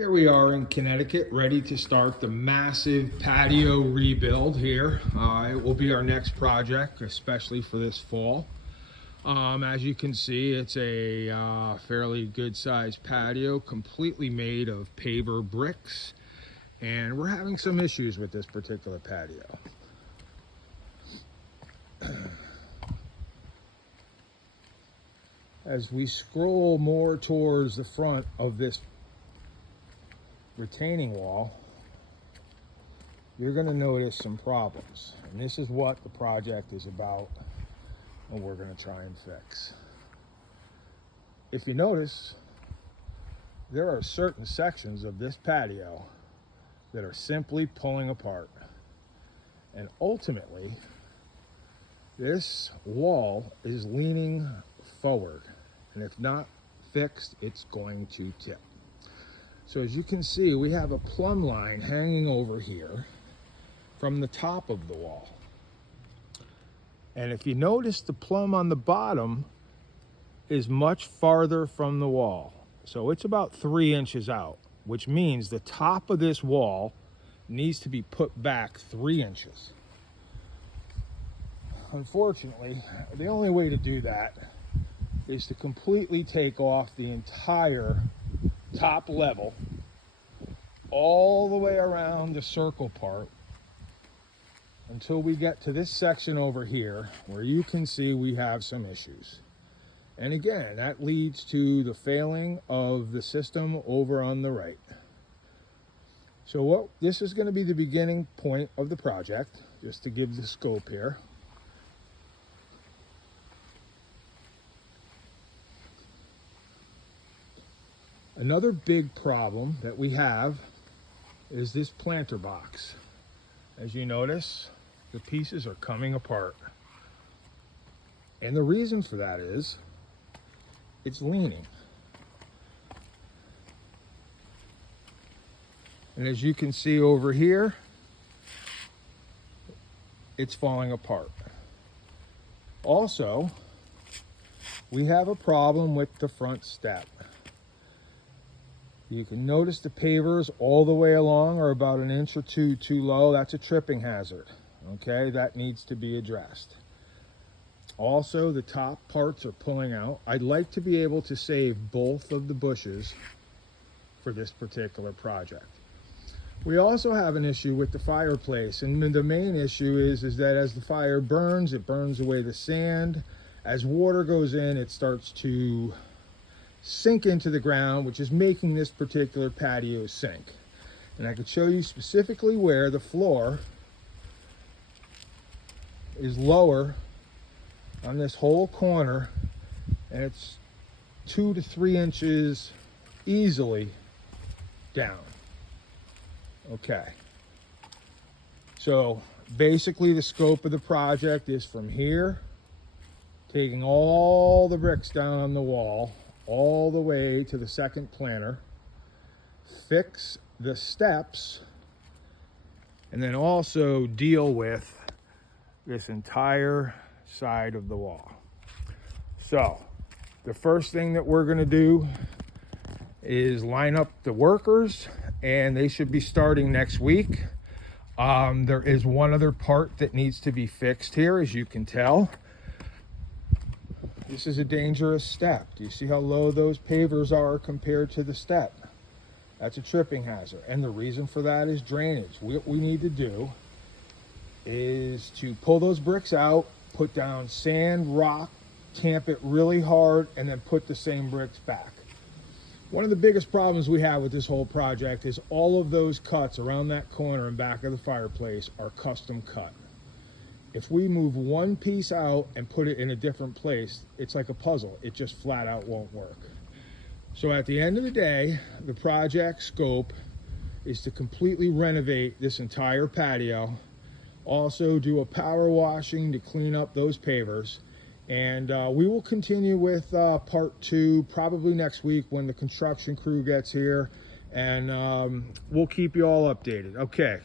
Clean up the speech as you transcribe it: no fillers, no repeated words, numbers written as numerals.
Here we are in Connecticut, ready to start the massive patio rebuild here. It will be our next project, especially for this fall. As you can see, it's a fairly good sized patio, completely made of paver bricks. And we're having some issues with this particular patio. As we scroll more towards the front of this retaining wall, you're going to notice some problems, and this is what the project is about and we're going to try and fix. If you notice, there are certain sections of this patio that are simply pulling apart, and ultimately this wall is leaning forward, and if not fixed, it's going to tip. So as you can see, we have a plumb line hanging over here from the top of the wall. And if you notice, the plumb on the bottom is much farther from the wall. So it's about 3 inches out, which means the top of this wall needs to be put back 3 inches. Unfortunately, the only way to do that is to completely take off the entire top level all the way around the circle part until we get to this section over here where you can see we have some issues. And again, that leads to the failing of the system over on the right. So this is going to be the beginning point of the project, just to give the scope here. Another big problem that we have is this planter box. As you notice, the pieces are coming apart. And the reason for that is it's leaning. And as you can see over here, it's falling apart. Also, we have a problem with the front step. You can notice the pavers all the way along are about 1 inch or 2 too low. That's a tripping hazard. Okay, that needs to be addressed. Also, the top parts are pulling out. I'd like to be able to save both of the bushes for this particular project. We also have an issue with the fireplace, and the main issue is that as the fire burns, it burns away the sand. As water goes in, it starts to sink into the ground, which is making this particular patio sink. And I could show you specifically where the floor is lower on this whole corner, and it's 2 to 3 inches easily down. Okay, so basically the scope of the project is from here, taking all the bricks down on the wall all the way to the second planter, fix the steps, and then also deal with this entire side of the wall. So the first thing that we're going to do is line up the workers, and they should be starting next week. There is one other part that needs to be fixed here, as you can tell. This is a dangerous step. Do you see how low those pavers are compared to the step? That's a tripping hazard. And the reason for that is drainage. What we need to do is to pull those bricks out, put down sand, rock, tamp it really hard, and then put the same bricks back. One of the biggest problems we have with this whole project is all of those cuts around that corner and back of the fireplace are custom cut. If we move one piece out and put it in a different place, it's like a puzzle. It just flat out won't work. So at the end of the day, the project scope is to completely renovate this entire patio, also do a power washing to clean up those pavers, and we will continue with part 2 probably next week when the construction crew gets here, and we'll keep you all updated. Okay,